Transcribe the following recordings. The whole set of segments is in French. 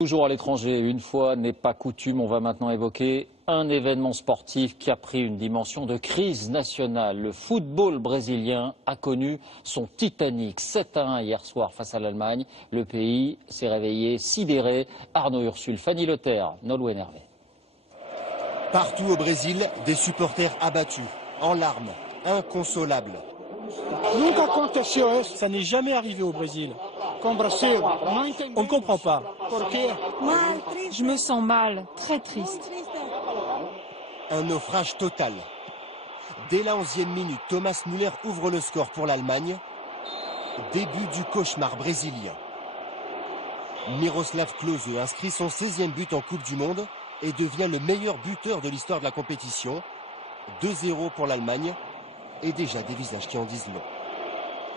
Toujours à l'étranger, une fois n'est pas coutume, on va maintenant évoquer un événement sportif qui a pris une dimension de crise nationale. Le football brésilien a connu son Titanic 7-1 hier soir face à l'Allemagne. Le pays s'est réveillé sidéré. Arnaud Ursule, Fanny Leterre, Nolwenn Hervé. Partout au Brésil, des supporters abattus, en larmes, inconsolables. Ça n'est jamais arrivé au Brésil. On ne comprend pas. Je me sens mal, très triste. Un naufrage total. Dès la 11e minute, Thomas Müller ouvre le score pour l'Allemagne. Début du cauchemar brésilien. Miroslav Klose inscrit son 16e but en Coupe du Monde et devient le meilleur buteur de l'histoire de la compétition. 2-0 pour l'Allemagne et déjà des visages qui en disent long.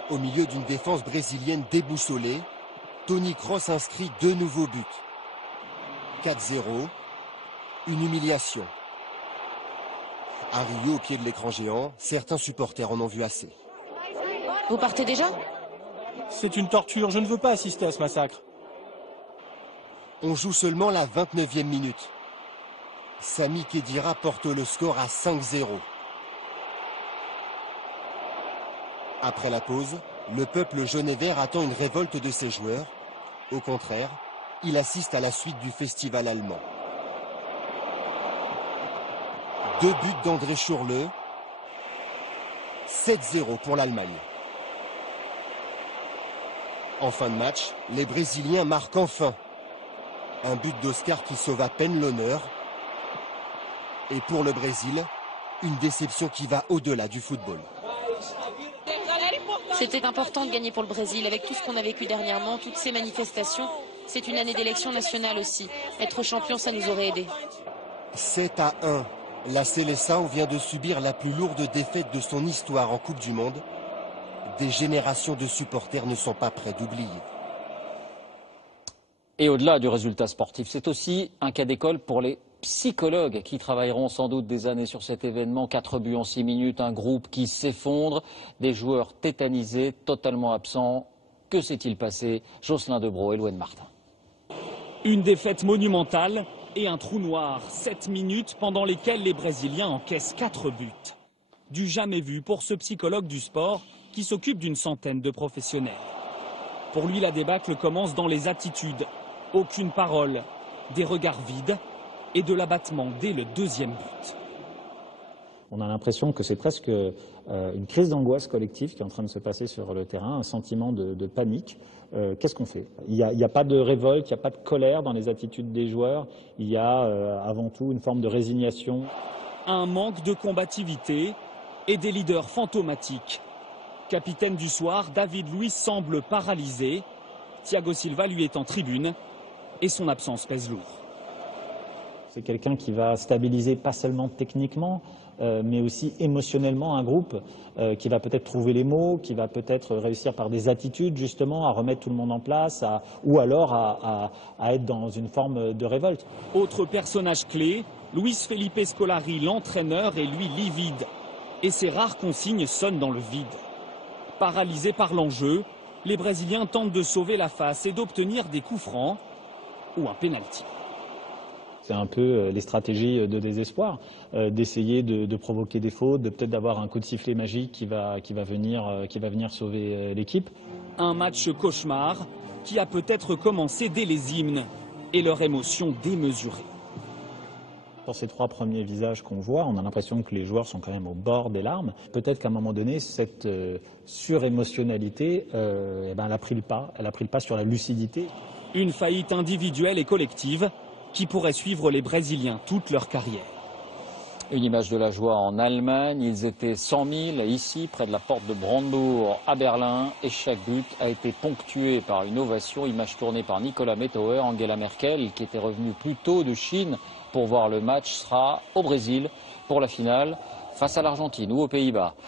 Au milieu d'une défense brésilienne déboussolée, Toni Kroos inscrit 2 nouveaux buts. 4-0, une humiliation. À Rio, au pied de l'écran géant, certains supporters en ont vu assez. Vous partez déjà? C'est une torture, je ne veux pas assister à ce massacre. On joue seulement la 29e minute. Sami Khedira porte le score à 5-0. Après la pause, le peuple jaune et vert attend une révolte de ses joueurs. Au contraire, il assiste à la suite du festival allemand. 2 buts d'André Schürrle. 7-0 pour l'Allemagne. En fin de match, les Brésiliens marquent enfin. Un but d'Oscar qui sauve à peine l'honneur. Et pour le Brésil, une déception qui va au-delà du football. C'était important de gagner pour le Brésil avec tout ce qu'on a vécu dernièrement, toutes ces manifestations. C'est une année d'élection nationale aussi. Être champion, ça nous aurait aidé. 7-1. La Seleção vient de subir la plus lourde défaite de son histoire en Coupe du Monde. Des générations de supporters ne sont pas prêts d'oublier. Et au-delà du résultat sportif, c'est aussi un cas d'école pour les psychologues qui travailleront sans doute des années sur cet événement. 4 buts en 6 minutes, un groupe qui s'effondre, des joueurs tétanisés, totalement absents. Que s'est-il passé? Jocelyn Debrow et Louen Martin. Une défaite monumentale et un trou noir. 7 minutes pendant lesquelles les Brésiliens encaissent 4 buts. Du jamais vu pour ce psychologue du sport qui s'occupe d'une centaine de professionnels. Pour lui, la débâcle commence dans les attitudes. Aucune parole, des regards vides et de l'abattement dès le 2e but. On a l'impression que c'est presque une crise d'angoisse collective qui est en train de se passer sur le terrain, un sentiment de panique. Qu'est-ce qu'on fait? Il n'y a pas de révolte, il n'y a pas de colère dans les attitudes des joueurs. Il y a avant tout une forme de résignation. Un manque de combativité et des leaders fantomatiques. Capitaine du soir, David Luiz semble paralysé. Thiago Silva lui est en tribune et son absence pèse lourd. C'est quelqu'un qui va stabiliser pas seulement techniquement, mais aussi émotionnellement un groupe, qui va peut-être trouver les mots, qui va peut-être réussir par des attitudes justement à remettre tout le monde en place, ou alors à être dans une forme de révolte. Autre personnage clé, Luis Felipe Scolari, l'entraîneur, est lui livide. Et ses rares consignes sonnent dans le vide. Paralysés par l'enjeu, les Brésiliens tentent de sauver la face et d'obtenir des coups francs ou un pénalty. C'est un peu les stratégies de désespoir, d'essayer de provoquer des fautes, de peut-être d'avoir un coup de sifflet magique qui va venir sauver l'équipe. Un match cauchemar qui a peut-être commencé dès les hymnes et leur émotion démesurée. Sur ces 3 premiers visages qu'on voit, on a l'impression que les joueurs sont quand même au bord des larmes. Peut-être qu'à un moment donné, cette surémotionnalité, elle a pris le pas sur la lucidité. Une faillite individuelle et collective qui pourrait suivre les Brésiliens toute leur carrière. Une image de la joie en Allemagne. Ils étaient 100 000 ici, près de la porte de Brandebourg à Berlin. Et chaque but a été ponctué par une ovation. Image tournée par Nicolas Mettauer. Angela Merkel, qui était revenue plus tôt de Chine pour voir le match, sera au Brésil pour la finale face à l'Argentine ou aux Pays-Bas.